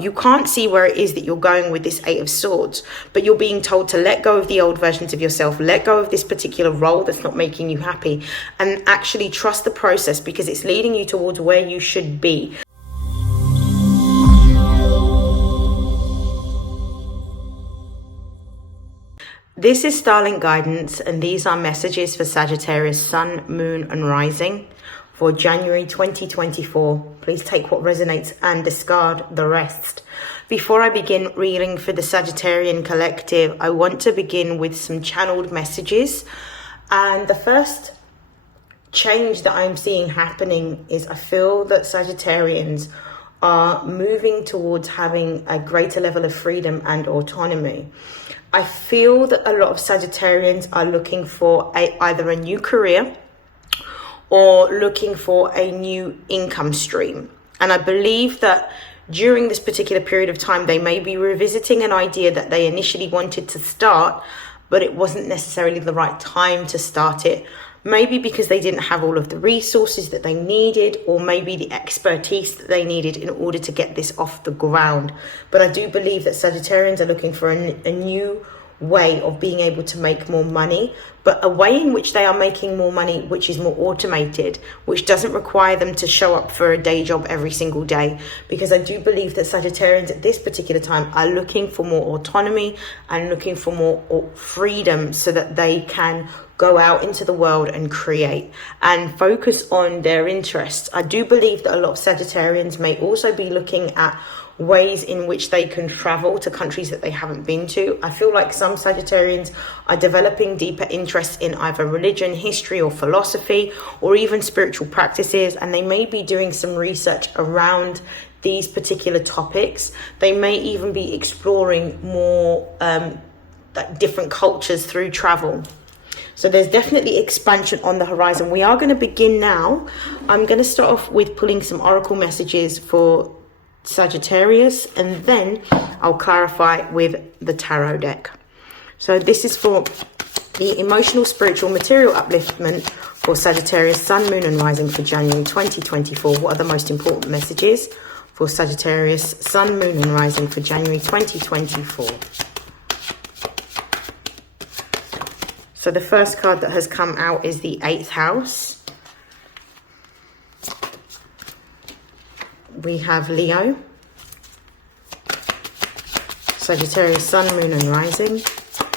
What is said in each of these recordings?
You can't see where it is that you're going with this Eight of Swords, but you're being told to let go of the old versions of yourself, let go of this particular role that's not making you happy, and actually trust the process, because it's leading you towards where you should be. This is StarLink guidance, and these are messages for Sagittarius Sun, Moon, and Rising for January 2024. Please take what resonates and discard the rest. Before I begin reading for the Sagittarian collective, I want to begin with some channeled messages. And the first change that I'm seeing happening is I feel that Sagittarians are moving towards having a greater level of freedom and autonomy. I feel that a lot of Sagittarians are looking for either a new career or looking for a new income stream. And I believe that during this particular period of time, they may be revisiting an idea that they initially wanted to start, but it wasn't necessarily the right time to start it. Maybe because they didn't have all of the resources that they needed, or maybe the expertise that they needed in order to get this off the ground. But I do believe that Sagittarians are looking for a new way of being able to make more money, but a way in which they are making more money which is more automated, which doesn't require them to show up for a day job every single day. Because I do believe that Sagittarians at this particular time are looking for more autonomy and looking for more freedom, so that they can go out into the world and create and focus on their interests. I do believe that a lot of Sagittarians may also be looking at ways in which they can travel to countries that they haven't been to. I feel like some Sagittarians are developing deeper interests in either religion, history, or philosophy, or even spiritual practices, and they may be doing some research around these particular topics. They may even be exploring more different cultures through travel. So there's definitely expansion on the horizon. We are going to begin now. I'm going to start off with pulling some oracle messages for Sagittarius, and then I'll clarify with the tarot deck. So this is for the emotional, spiritual, material upliftment for Sagittarius Sun, Moon, and Rising for January 2024. What are the most important messages for Sagittarius Sun, Moon, and Rising for January 2024? So the first card that has come out is the 8th house. We have Leo, Sagittarius Sun, Moon, and Rising,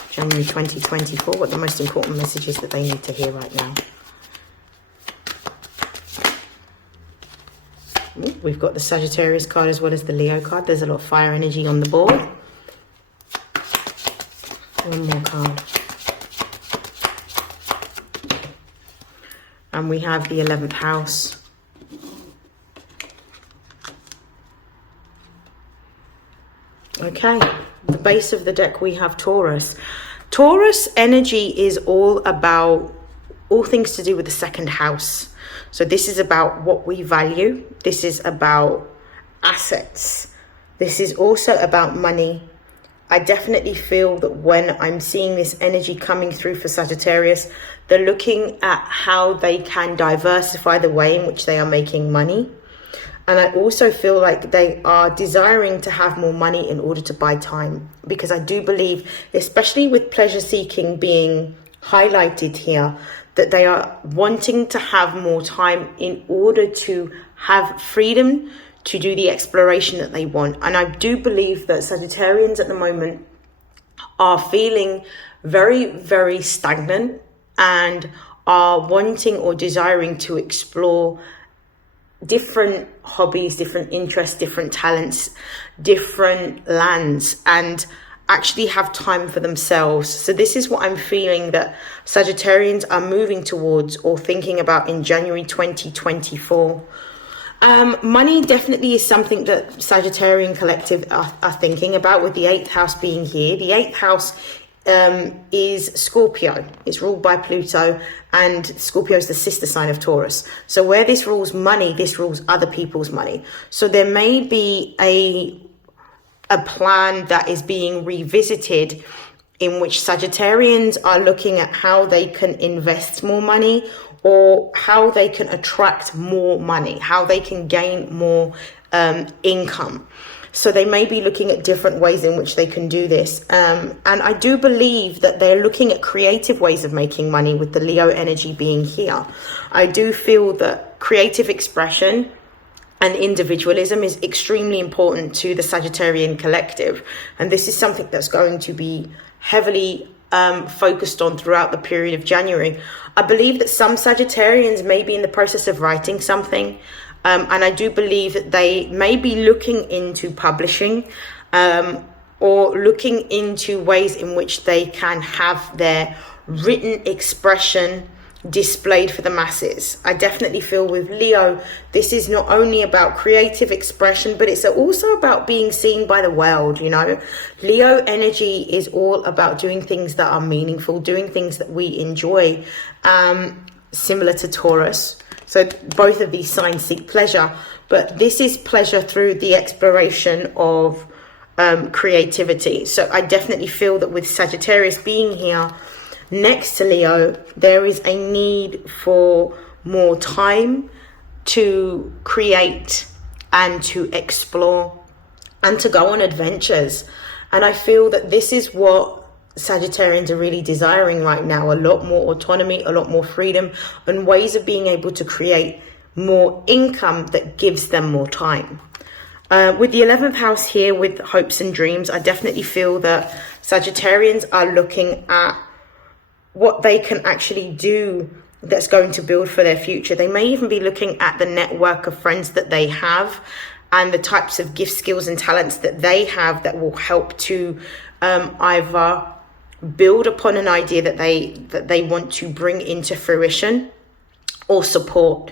January 2024. What are the most important messages that they need to hear right now? Ooh, we've got the Sagittarius card as well as the Leo card. There's a lot of fire energy on the board. One more card. And we have the 11th house. Okay, the base of the deck we have Taurus. Taurus energy is all about all things to do with the second house. So this is about what we value. This is about assets. This is also about money. I definitely feel that when I'm seeing this energy coming through for Sagittarius, they're looking at how they can diversify the way in which they are making money. And I also feel like they are desiring to have more money in order to buy time. Because I do believe, especially with pleasure seeking being highlighted here, that they are wanting to have more time in order to have freedom to do the exploration that they want. And I do believe that Sagittarians at the moment are feeling very, very stagnant and are wanting or desiring to explore different hobbies, different interests, different talents, different lands, and actually have time for themselves. So this is what I'm feeling that Sagittarians are moving towards or thinking about in January 2024. Money definitely is something that Sagittarian collective are thinking about, with the 8th house being here. The 8th house is Scorpio. It's ruled by Pluto, and Scorpio is the sister sign of Taurus. So where this rules money, this rules other people's money. So there may be a plan that is being revisited in which Sagittarians are looking at how they can invest more money, or how they can attract more money, how they can gain more income. So they may be looking at different ways in which they can do this. And I do believe that they're looking at creative ways of making money with the Leo energy being here. I do feel that creative expression and individualism is extremely important to the Sagittarian collective. And this is something that's going to be heavily focused on throughout the period of January. I believe that some Sagittarians may be in the process of writing something. And I do believe that they may be looking into publishing or looking into ways in which they can have their written expression displayed for the masses. I definitely feel with Leo, this is not only about creative expression, but it's also about being seen by the world, you know. Leo energy is all about doing things that are meaningful, doing things that we enjoy, similar to Taurus. So both of these signs seek pleasure, but this is pleasure through the exploration of creativity. So I definitely feel that with Sagittarius being here next to Leo, there is a need for more time to create and to explore and to go on adventures. And I feel that this is what Sagittarians are really desiring right now: a lot more autonomy, a lot more freedom, and ways of being able to create more income that gives them more time. With the 11th house here with hopes and dreams, I definitely feel that Sagittarians are looking at what they can actually do that's going to build for their future. They may even be looking at the network of friends that they have and the types of gifts, skills and talents that they have that will help to either build upon an idea that they want to bring into fruition or support.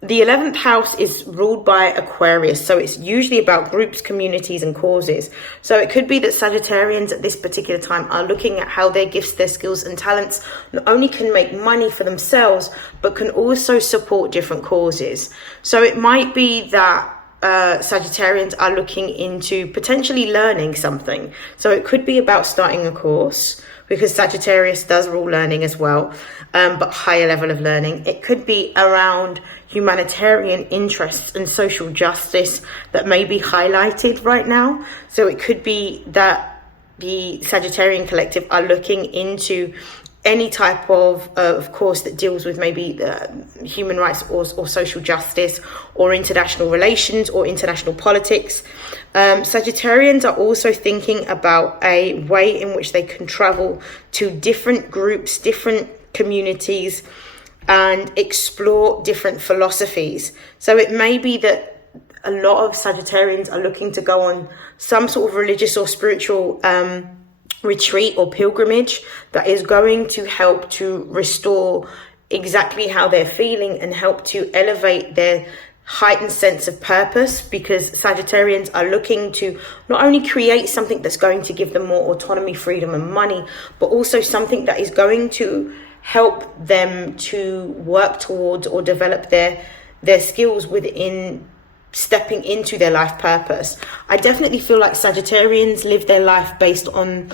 The 11th house is ruled by Aquarius, so it's usually about groups, communities and causes. So it could be that Sagittarians at this particular time are looking at how their gifts, their skills and talents not only can make money for themselves, but can also support different causes. So it might be that Sagittarians are looking into potentially learning something. So it could be about starting a course, because Sagittarius does rule learning as well, but higher level of learning. It could be around humanitarian interests and social justice that may be highlighted right now. So it could be that the Sagittarian collective are looking into any type of course that deals with maybe human rights or social justice or international relations or international politics. Sagittarians are also thinking about a way in which they can travel to different groups, different communities, and explore different philosophies. So it may be that a lot of Sagittarians are looking to go on some sort of religious or spiritual retreat or pilgrimage that is going to help to restore exactly how they're feeling and help to elevate their heightened sense of purpose, because Sagittarians are looking to not only create something that's going to give them more autonomy, freedom and money, but also something that is going to help them to work towards or develop their skills within stepping into their life purpose. I definitely feel like Sagittarians live their life based on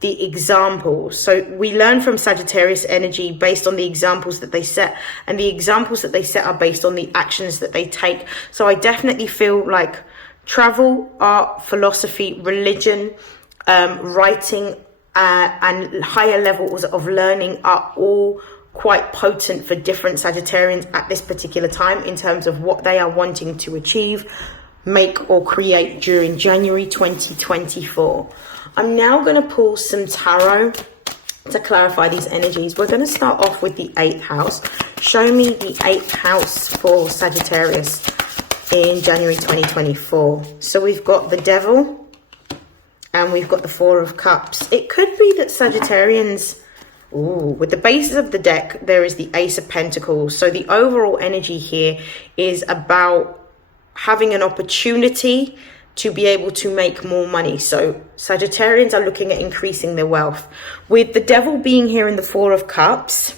the examples. So we learn from Sagittarius energy based on the examples that they set, and the examples that they set are based on the actions that they take. So I definitely feel like travel, art, philosophy, religion, writing, and higher levels of learning are all quite potent for different Sagittarians at this particular time in terms of what they are wanting to achieve, make or create during January 2024. I'm now going to pull some tarot to clarify these energies. We're going to start off with the 8th house. Show me the 8th house for Sagittarius in January 2024. So we've got the Devil and we've got the 4 of Cups. It could be that Sagittarians, with the basis of the deck, there is the Ace of Pentacles. So the overall energy here is about having an opportunity to be able to make more money. So Sagittarians are looking at increasing their wealth. With the Devil being here in the 4 of Cups,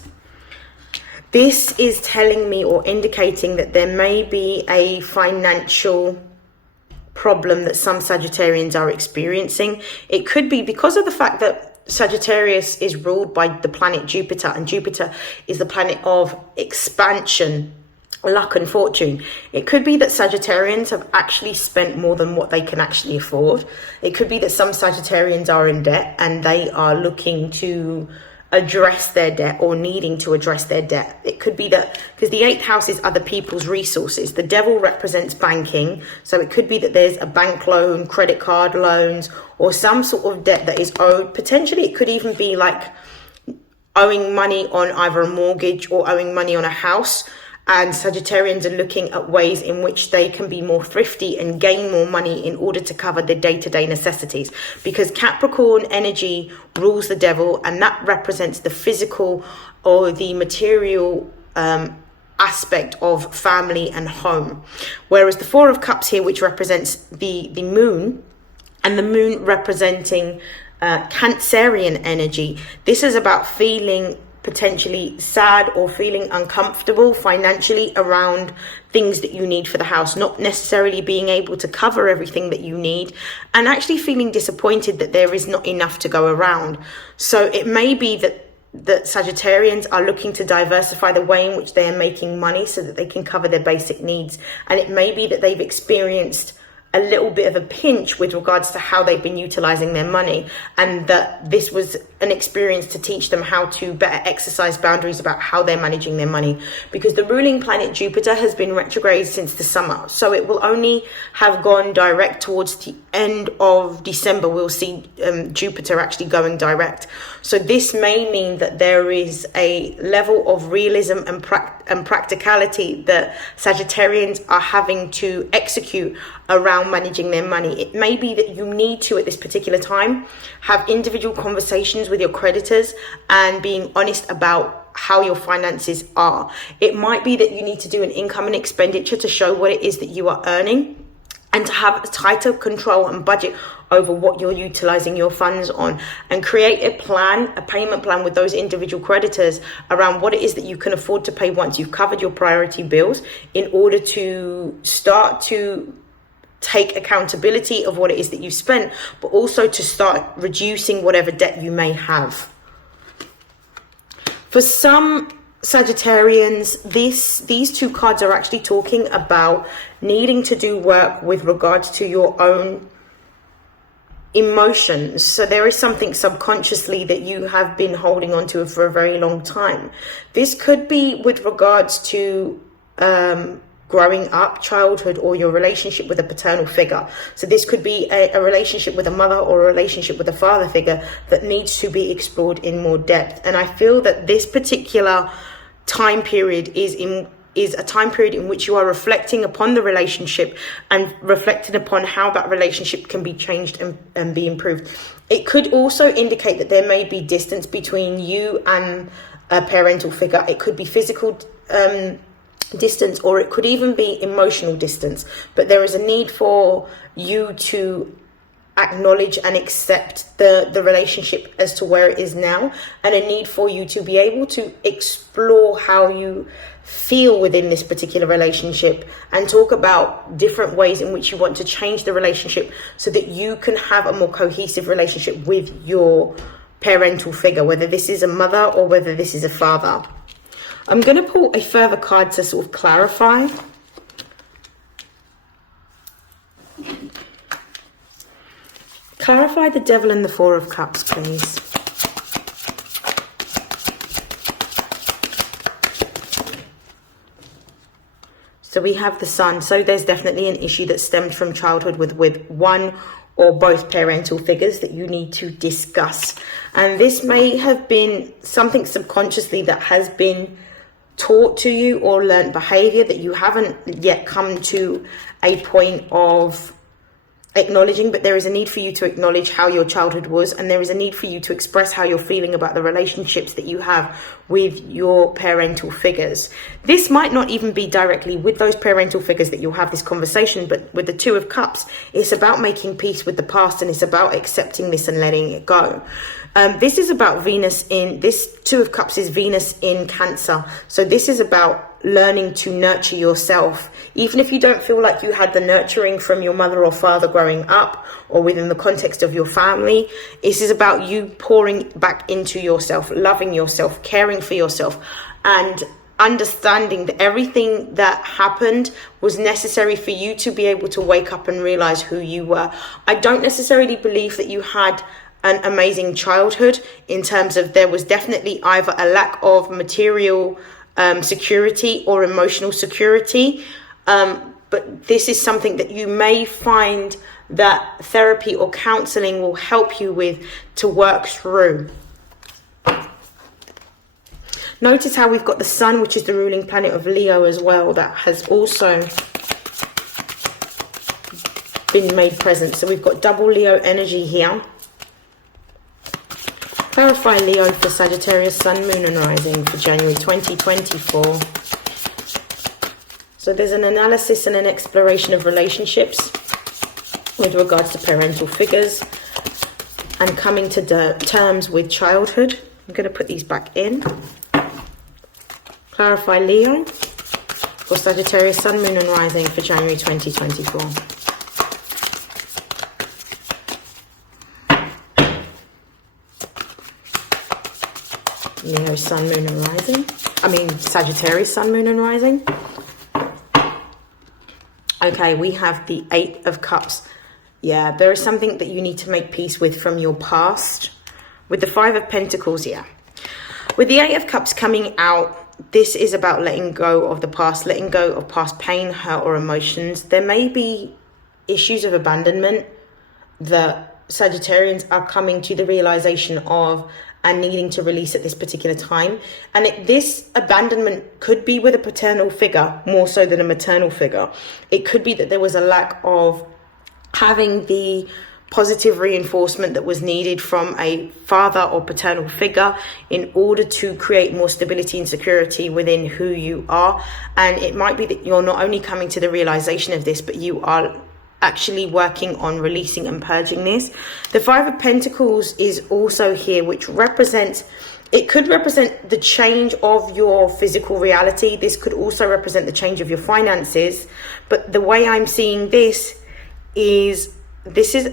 this is telling me or indicating that there may be a financial problem that some Sagittarians are experiencing. It could be because of the fact that Sagittarius is ruled by the planet Jupiter, and Jupiter is the planet of expansion luck and fortune. It could be that Sagittarians have actually spent more than what they can actually afford. It could be that some Sagittarians are in debt and they are looking to address their debt or needing to address their debt. It could be that, because the 8th house is other people's resources. The devil represents banking. So it could be that there's a bank loan, credit card loans, or some sort of debt that is owed. Potentially it could even be like owing money on either a mortgage or owing money on a house. And Sagittarians are looking at ways in which they can be more thrifty and gain more money in order to cover their day-to-day necessities. Because Capricorn energy rules the devil, and that represents the physical or the material aspect of family and home. Whereas the 4 of Cups here, which represents the moon, and the moon representing Cancerian energy, this is about feeling potentially sad or feeling uncomfortable financially around things that you need for the house, not necessarily being able to cover everything that you need, and actually feeling disappointed that there is not enough to go around. So it may be that Sagittarians are looking to diversify the way in which they are making money so that they can cover their basic needs. And it may be that they've experienced a little bit of a pinch with regards to how they've been utilizing their money, and that this was an experience to teach them how to better exercise boundaries about how they're managing their money, because the ruling planet Jupiter has been retrograde since the summer, so it will only have gone direct towards the end of December. We'll see Jupiter actually going direct. So this may mean that there is a level of realism and practicality that Sagittarians are having to execute around managing their money. It may be that you need to, at this particular time, have individual conversations with your creditors and being honest about how your finances are. It might be that you need to do an income and expenditure to show what it is that you are earning, and to have a tighter control and budget over what you're utilizing your funds on, and create a plan, a payment plan with those individual creditors around what it is that you can afford to pay once you've covered your priority bills, in order to start to take accountability of what it is that you spent, but also to start reducing whatever debt you may have. For some Sagittarians, these 2 cards are actually talking about needing to do work with regards to your own emotions. So there is something subconsciously that you have been holding on to for a very long time. This could be with regards to growing up, childhood, or your relationship with a paternal figure. So this could be a relationship with a mother or a relationship with a father figure that needs to be explored in more depth. And I feel that this particular time period is a time period in which you are reflecting upon the relationship and reflecting upon how that relationship can be changed and be improved. It could also indicate that there may be distance between you and a parental figure. It could be physical distance, or it could even be emotional distance, but there is a need for you to acknowledge and accept the relationship as to where it is now, and a need for you to be able to explore how you feel within this particular relationship, and talk about different ways in which you want to change the relationship so that you can have a more cohesive relationship with your parental figure, whether this is a mother or whether this is a father. I'm going to pull a further card to sort of clarify. Clarify the Devil and the 4 of Cups, please. So we have the Sun. So there's definitely an issue that stemmed from childhood with one or both parental figures that you need to discuss. And this may have been something subconsciously that has been taught to you, or learned behavior that you haven't yet come to a point of acknowledging, but there is a need for you to acknowledge how your childhood was, and there is a need for you to express how you're feeling about the relationships that you have with your parental figures. This might not even be directly with those parental figures that you'll have this conversation, but with the 2 of Cups, it's about making peace with the past, and it's about accepting this and letting it go. This is about this 2 of Cups is Venus in Cancer. So this is about learning to nurture yourself. Even if you don't feel like you had the nurturing from your mother or father growing up, or within the context of your family, this is about you pouring back into yourself, loving yourself, caring for yourself, and understanding that everything that happened was necessary for you to be able to wake up and realize who you were. I don't necessarily believe that you had an amazing childhood, in terms of there was definitely either a lack of material security or emotional security. But this is something that you may find that therapy or counseling will help you with to work through. Notice how we've got the sun, which is the ruling planet of Leo as well, that has also been made present. So we've got double Leo energy here. Clarify Leo for Sagittarius, Sun, Moon and Rising for January 2024. So there's an analysis and an exploration of relationships with regards to parental figures and coming to terms with childhood. I'm going to put these back in. Clarify Leo for Sagittarius, Sun, Moon and Rising for January 2024. Leo, Sun, Moon and Rising. Sagittarius, Sun, Moon and Rising. Okay, we have the Eight of Cups. Yeah, there is something that you need to make peace with from your past. With the Five of Pentacles, yeah. With the Eight of Cups coming out, this is about letting go of the past, letting go of past pain, hurt or emotions. There may be issues of abandonment that Sagittarians are coming to the realization of and needing to release at this particular time. And this abandonment could be with a paternal figure more so than a maternal figure. It could be that there was a lack of having the positive reinforcement that was needed from a father or paternal figure in order to create more stability and security within who you are. And it might be that you're not only coming to the realization of this, but you are actually working on releasing and purging this. The Five of Pentacles is also here, which represents, it could represent the change of your physical reality. This could also represent the change of your finances. But the way I'm seeing this is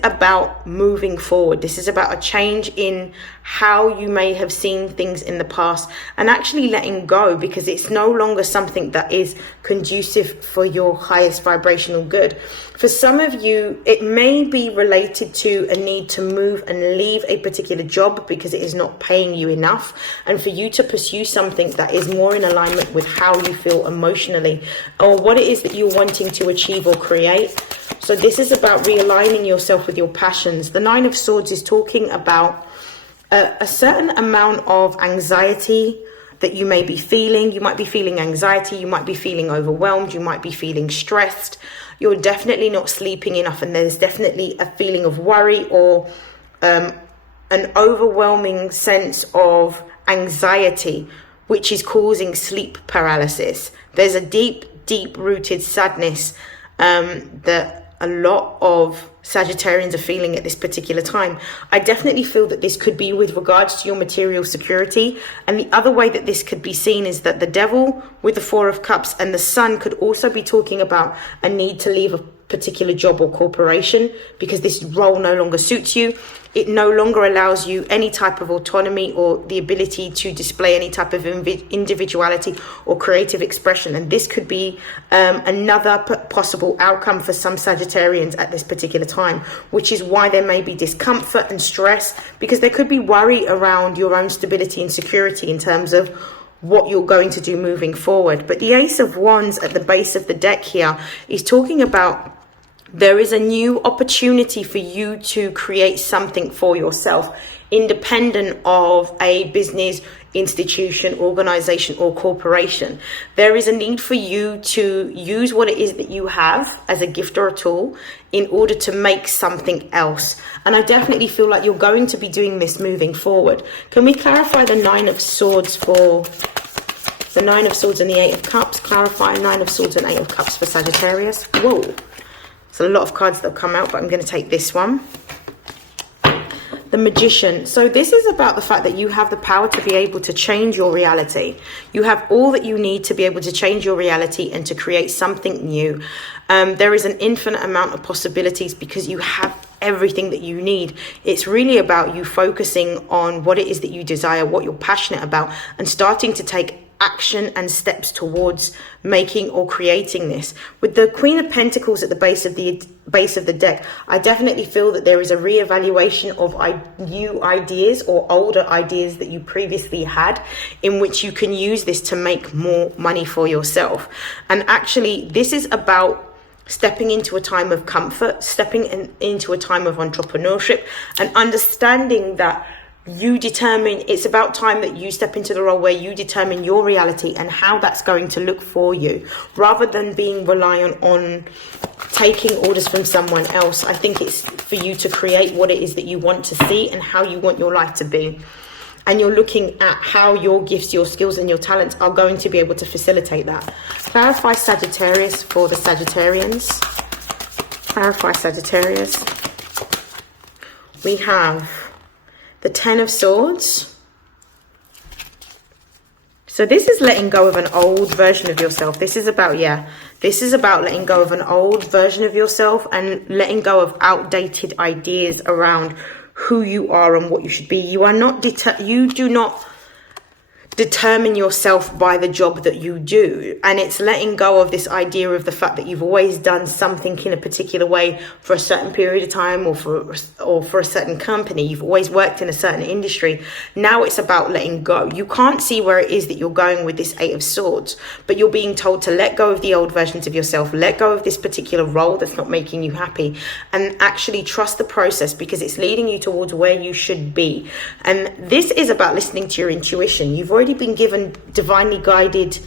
about moving forward. This is about a change in how you may have seen things in the past and actually letting go, because it's no longer something that is conducive for your highest vibrational good. For some of you, it may be related to a need to move and leave a particular job because it is not paying you enough, and for you to pursue something that is more in alignment with how you feel emotionally or what it is that you're wanting to achieve or create. So this is about realigning yourself with your passions. The Nine of Swords is talking about a certain amount of anxiety that you may be feeling. You might be feeling anxiety, you might be feeling overwhelmed, you might be feeling stressed. You're definitely not sleeping enough, and there's definitely a feeling of worry or an overwhelming sense of anxiety, which is causing sleep paralysis. There's a deep rooted sadness that a lot of Sagittarians are feeling at this particular time. I definitely feel that this could be with regards to your material security. And the other way that this could be seen is that the Devil with the Four of Cups and the Sun could also be talking about a need to leave a particular job or corporation because this role no longer suits you. It no longer allows you any type of autonomy or the ability to display any type of individuality or creative expression. And this could be another possible outcome for some Sagittarians at this particular time, which is why there may be discomfort and stress, because there could be worry around your own stability and security in terms of what you're going to do moving forward. But the Ace of Wands at the base of the deck here is talking about there is a new opportunity for you to create something for yourself, independent of a business, institution, organization, or corporation. There is a need for you to use what it is that you have as a gift or a tool in order to make something else. And I definitely feel like you're going to be doing this moving forward. Can we clarify the Nine of Swords for the Nine of Swords and the Eight of Cups? Clarify Nine of Swords and Eight of Cups for Sagittarius. Whoa. There's a lot of cards that have come out, but I'm going to take this one. The Magician. So this is about the fact that you have the power to be able to change your reality. You have all that you need to be able to change your reality and to create something new. There is an infinite amount of possibilities because you have everything that you need. It's really about you focusing on what it is that you desire, what you're passionate about, and starting to take action and steps towards making or creating this. With the Queen of Pentacles at the base of the deck, I definitely feel that there is a reevaluation of new ideas or older ideas that you previously had, in which you can use this to make more money for yourself. And actually, this is about stepping into a time of comfort, into a time of entrepreneurship, and understanding that it's about time that you step into the role where you determine your reality and how that's going to look for you, rather than being reliant on taking orders from someone else. I think it's for you to create what it is that you want to see and how you want your life to be. And you're looking at how your gifts, your skills, and your talents are going to be able to facilitate that. Clarify Sagittarius for the Sagittarians. Clarify Sagittarius. We have the Ten of Swords. So this is letting go of an old version of yourself. This is about letting go of an old version of yourself and letting go of outdated ideas around who you are and what you should be. You do not determine yourself by the job that you do, and it's letting go of this idea of the fact that you've always done something in a particular way for a certain period of time, or for a certain company. You've always worked in a certain industry. Now it's about letting go. You can't see where it is that you're going with this Eight of Swords, but you're being told to let go of the old versions of yourself, let go of this particular role that's not making you happy, and actually trust the process, because it's leading you towards where you should be. And this is about listening to your intuition. You've already been given divinely guided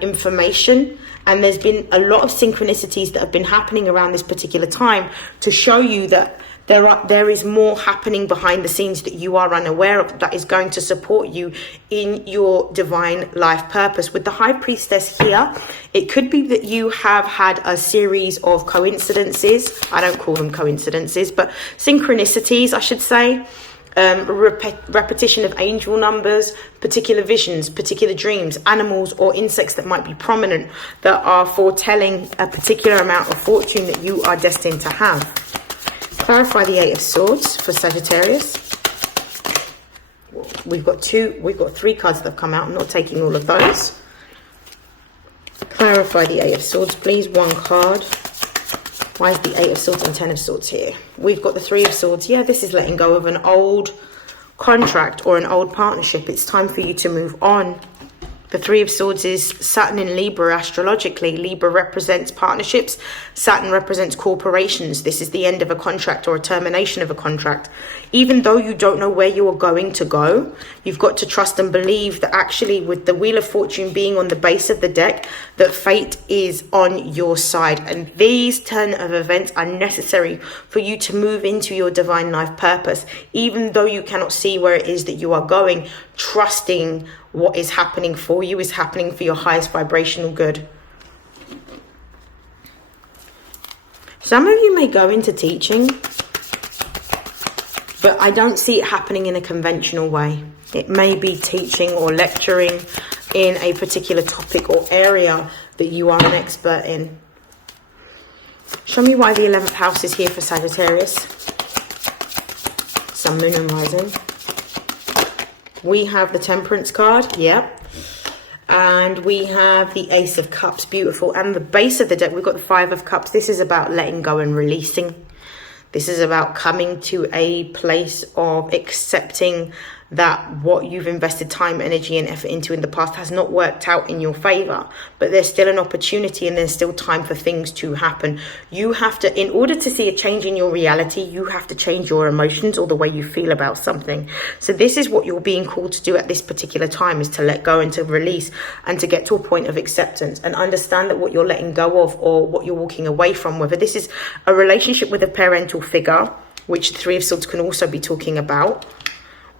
information, and there's been a lot of synchronicities that have been happening around this particular time to show you that there is more happening behind the scenes that you are unaware of, that is going to support you in your divine life purpose. With the High Priestess here, it could be that you have had a series of coincidences. I don't call them coincidences, but synchronicities, I should say. Repetition of angel numbers, particular visions, particular dreams, animals or insects that might be prominent, that are foretelling a particular amount of fortune that you are destined to have. Clarify the Eight of Swords for Sagittarius. We've got three cards that have come out. I'm not taking all of those. Clarify the Eight of Swords, please. One card. Why is the Eight of Swords and Ten of Swords here? We've got the Three of Swords. Yeah, this is letting go of an old contract or an old partnership. It's time for you to move on. The Three of Swords is Saturn in Libra astrologically. Libra represents partnerships. Saturn represents corporations. This is the end of a contract or a termination of a contract. Even though you don't know where you are going to go, you've got to trust and believe that actually, with the Wheel of Fortune being on the base of the deck, that fate is on your side. And these turn of events are necessary for you to move into your divine life purpose. Even though you cannot see where it is that you are going, trusting what is happening for you is happening for your highest vibrational good. Some of you may go into teaching, but I don't see it happening in a conventional way. It may be teaching or lecturing in a particular topic or area that you are an expert in. Show me why the 11th house is here for Sagittarius. Sun, Moon and Rising. We have the Temperance card, yeah. And we have the Ace of Cups, beautiful. And the base of the deck, we've got the Five of Cups. This is about letting go and releasing. This is about coming to a place of accepting that what you've invested time, energy and effort into in the past has not worked out in your favor, but there's still an opportunity and there's still time for things to happen. You have to, in order to see a change in your reality, you have to change your emotions or the way you feel about something. So this is what you're being called to do at this particular time, is to let go and to release and to get to a point of acceptance and understand that what you're letting go of or what you're walking away from, whether this is a relationship with a parental figure, which the Three of Swords can also be talking about,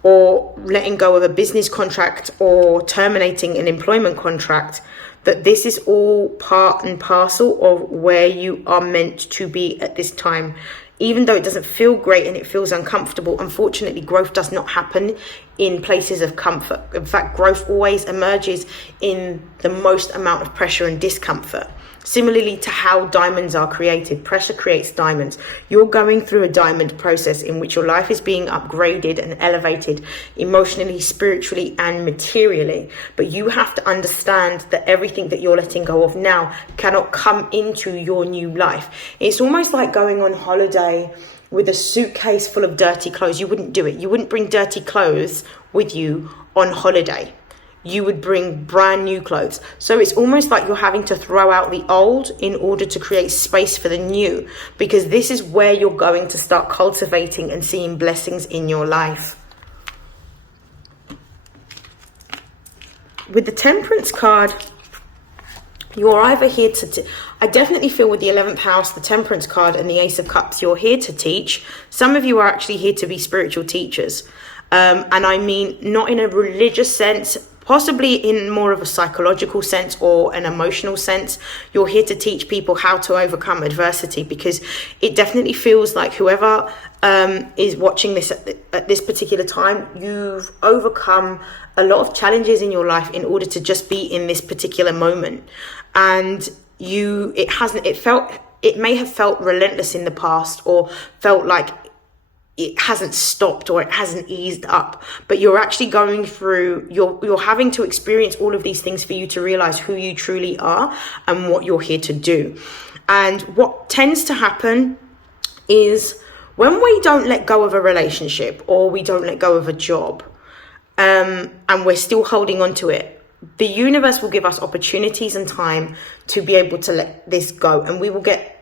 or letting go of a business contract or terminating an employment contract, that this is all part and parcel of where you are meant to be at this time. Even though it doesn't feel great and it feels uncomfortable, unfortunately, growth does not happen in places of comfort. In fact, growth always emerges in the most amount of pressure and discomfort. Similarly to how diamonds are created, pressure creates diamonds. You're going through a diamond process in which your life is being upgraded and elevated emotionally, spiritually, and materially. But you have to understand that everything that you're letting go of now cannot come into your new life. It's almost like going on holiday with a suitcase full of dirty clothes. You wouldn't do it. You wouldn't bring dirty clothes with you on holiday. You would bring brand new clothes. So it's almost like you're having to throw out the old in order to create space for the new, because this is where you're going to start cultivating and seeing blessings in your life. With the Temperance card, you're either here to... I definitely feel with the 11th house, the Temperance card, and the Ace of Cups, you're here to teach. Some of you are actually here to be spiritual teachers. And I mean, not in a religious sense, possibly in more of a psychological sense or an emotional sense. You're here to teach people how to overcome adversity, because it definitely feels like whoever is watching this at this particular time, you've overcome a lot of challenges in your life in order to just be in this particular moment. And it may have felt relentless in the past, or felt like it hasn't stopped, or it hasn't eased up, but you're actually going through, you're having to experience all of these things for you to realize who you truly are and what you're here to do. And what tends to happen is when we don't let go of a relationship, or we don't let go of a job, and we're still holding on to it, the universe will give us opportunities and time to be able to let this go, and we will get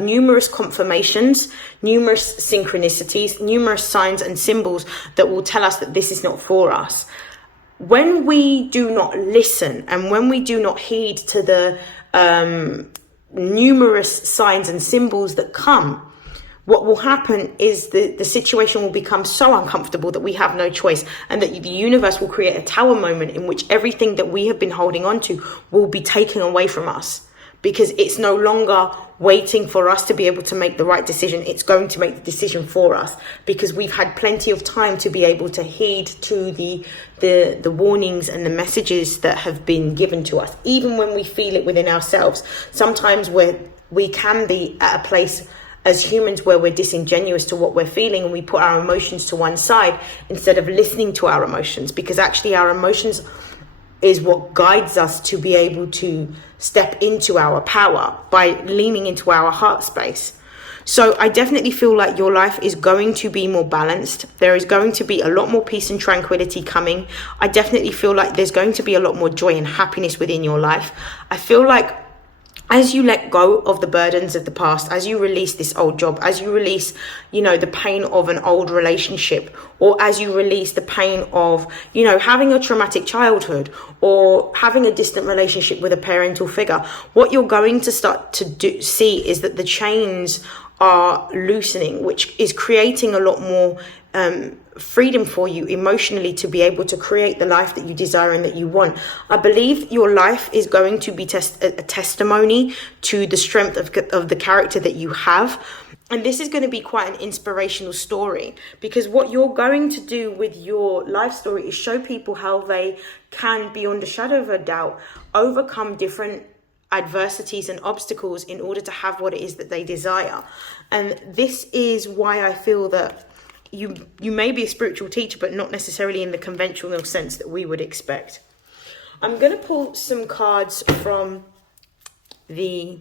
numerous confirmations, numerous synchronicities, numerous signs and symbols that will tell us that this is not for us. When we do not listen, and when we do not heed to the numerous signs and symbols that come, what will happen is the situation will become so uncomfortable that we have no choice, and that the universe will create a tower moment in which everything that we have been holding on to will be taken away from us. Because it's no longer waiting for us to be able to make the right decision. It's going to make the decision for us, because we've had plenty of time to be able to heed to the warnings and the messages that have been given to us. Even when we feel it within ourselves, sometimes we can be at a place as humans where we're disingenuous to what we're feeling, and we put our emotions to one side instead of listening to our emotions, because actually our emotions is what guides us to be able to step into our power by leaning into our heart space. So I definitely feel like your life is going to be more balanced. There is going to be a lot more peace and tranquility coming. I definitely feel like there's going to be a lot more joy and happiness within your life. I feel like as you let go of the burdens of the past, as you release this old job, as you release, the pain of an old relationship, or as you release the pain of, having a traumatic childhood, or having a distant relationship with a parental figure, what you're going to start to see is that the chains are loosening, which is creating a lot more freedom for you emotionally to be able to create the life that you desire and that you want. I believe your life is going to be a testimony to the strength of the character that you have. And this is going to be quite an inspirational story, because what you're going to do with your life story is show people how they can, beyond a shadow of a doubt, overcome different adversities and obstacles in order to have what it is that they desire. And this is why I feel that you may be a spiritual teacher, but not necessarily in the conventional sense that we would expect. I'm going to pull some cards from the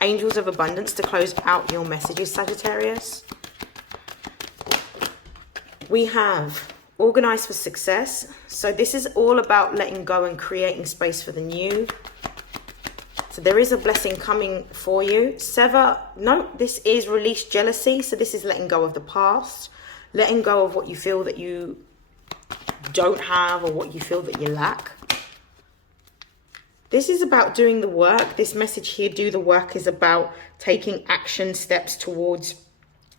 Angels of Abundance to close out your messages, Sagittarius. We have Organize for Success. So this is all about letting go and creating space for the new. So there is a blessing coming for you. This is Release Jealousy. So this is letting go of the past, letting go of what you feel that you don't have, or what you feel that you lack. This is about doing the work. This message here, do the work, is about taking action steps towards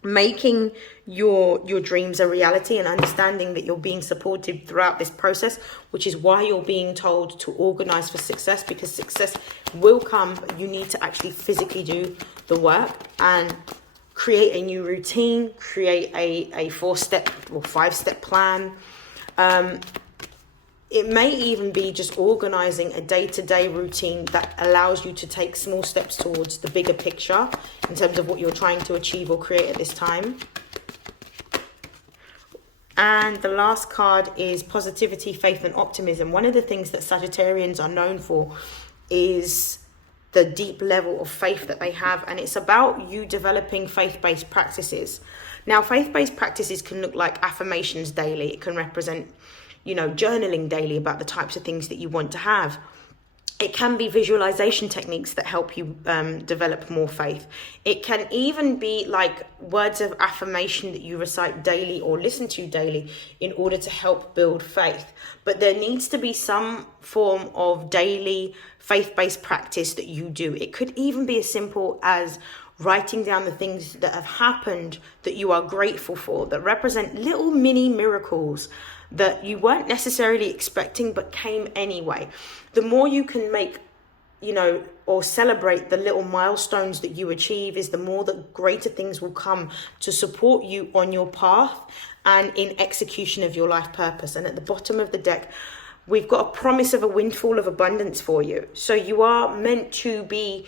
making your dreams a reality, and understanding that you're being supported throughout this process, which is why you're being told to organize for success, because success will come, but you need to actually physically do the work and create a new routine, create a 4-step or 5-step plan. it may even be just organizing a day-to-day routine that allows you to take small steps towards the bigger picture in terms of what you're trying to achieve or create at this time. And the last card is positivity, faith, and optimism. One of the things that Sagittarians are known for is the deep level of faith that they have. And it's about you developing faith-based practices. Now, faith-based practices can look like affirmations daily. It can represent, journaling daily about the types of things that you want to have. It can be visualization techniques that help you develop more faith. It can even be like words of affirmation that you recite daily or listen to daily in order to help build faith. But there needs to be some form of daily faith-based practice that you do. It could even be as simple as writing down the things that have happened that you are grateful for, that represent little mini miracles that you weren't necessarily expecting but came anyway. The more you can make, or celebrate the little milestones that you achieve, is the more that greater things will come to support you on your path and in execution of your life purpose. And at the bottom of the deck, we've got a promise of a windfall of abundance for you. So you are meant to be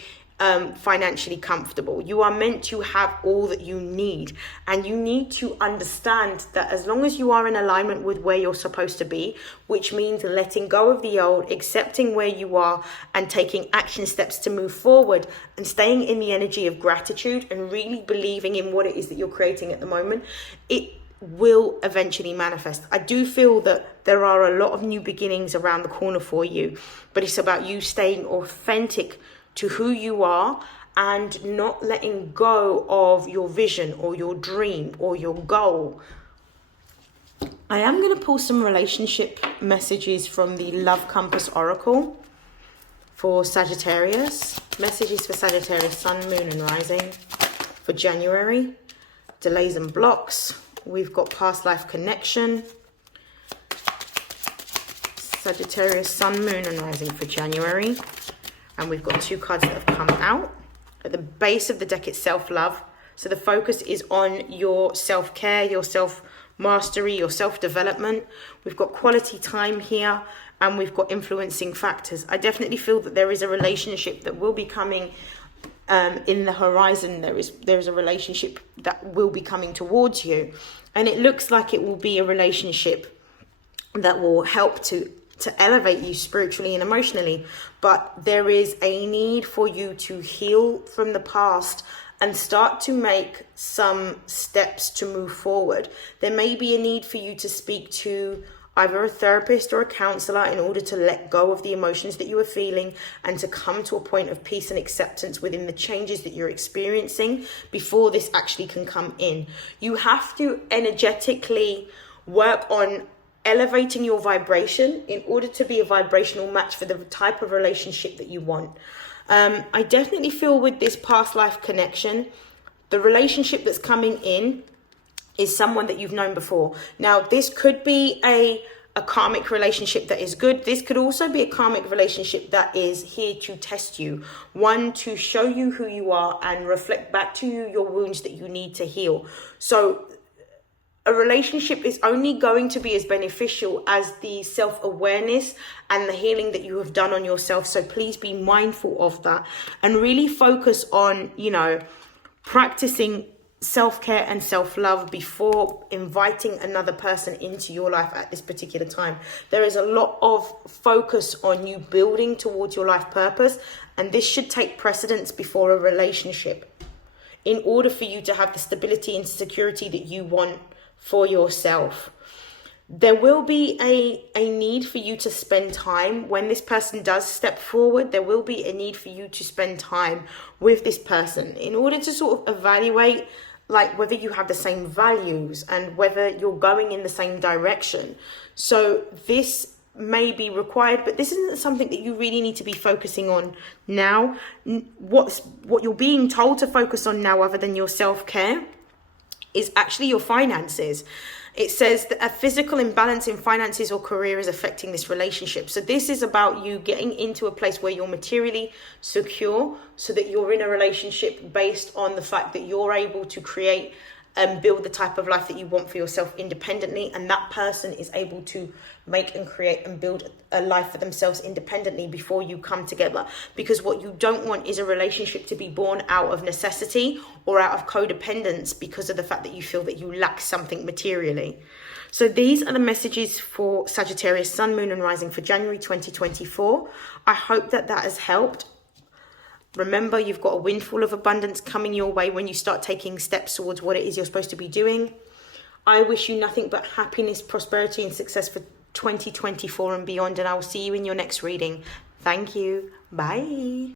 financially comfortable. You are meant to have all that you need, and you need to understand that as long as you are in alignment with where you're supposed to be, which means letting go of the old, accepting where you are, and taking action steps to move forward, and staying in the energy of gratitude and really believing in what it is that you're creating at the moment, it will eventually manifest. I do feel that there are a lot of new beginnings around the corner for you, but it's about you staying authentic to who you are and not letting go of your vision or your dream or your goal. I am going to pull some relationship messages from the Love Compass Oracle for Sagittarius. Messages for Sagittarius, Sun, Moon and Rising for January. Delays and blocks. We've got past life connection. Sagittarius, Sun, Moon and Rising for January. And we've got two cards that have come out. At the base of the deck, it's self-love. So the focus is on your self-care, your self-mastery, your self-development. We've got quality time here, and we've got influencing factors. I definitely feel that there is a relationship that will be coming in the horizon. There is a relationship that will be coming towards you. And it looks like it will be a relationship that will help to elevate you spiritually and emotionally, but there is a need for you to heal from the past and start to make some steps to move forward. There may be a need for you to speak to either a therapist or a counselor in order to let go of the emotions that you are feeling and to come to a point of peace and acceptance within the changes that you're experiencing before this actually can come in. You have to energetically work on elevating your vibration in order to be a vibrational match for the type of relationship that you want. I definitely feel with this past life connection, the relationship that's coming in is someone that you've known before. Now, this could be a karmic relationship that is good. This could also be a karmic relationship that is here to test you. One, to show you who you are and reflect back to you your wounds that you need to heal. So a relationship is only going to be as beneficial as the self-awareness and the healing that you have done on yourself. So please be mindful of that and really focus on, practicing self-care and self-love before inviting another person into your life at this particular time. There is a lot of focus on you building towards your life purpose, and this should take precedence before a relationship in order for you to have the stability and security that you want for yourself. There will be a need for you to spend time when this person does step forward. There will be a need for you to spend time with this person in order to sort of evaluate whether you have the same values and whether you're going in the same direction. So this may be required, but this isn't something that you really need to be focusing on now. What you're being told to focus on now, other than your self-care, is actually your finances. It says that a physical imbalance in finances or career is affecting this relationship. So this is about you getting into a place where you're materially secure so that you're in a relationship based on the fact that you're able to create build the type of life that you want for yourself independently, and that person is able to make and create and build a life for themselves independently before you come together. Because what you don't want is a relationship to be born out of necessity or out of codependence because of the fact that you feel that you lack something materially. So these are the messages for Sagittarius Sun, Moon and Rising for January 2024. I hope that has helped. Remember, you've got a windfall of abundance coming your way when you start taking steps towards what it is you're supposed to be doing. I wish you nothing but happiness, prosperity and success for 2024 and beyond. And I will see you in your next reading. Thank you. Bye.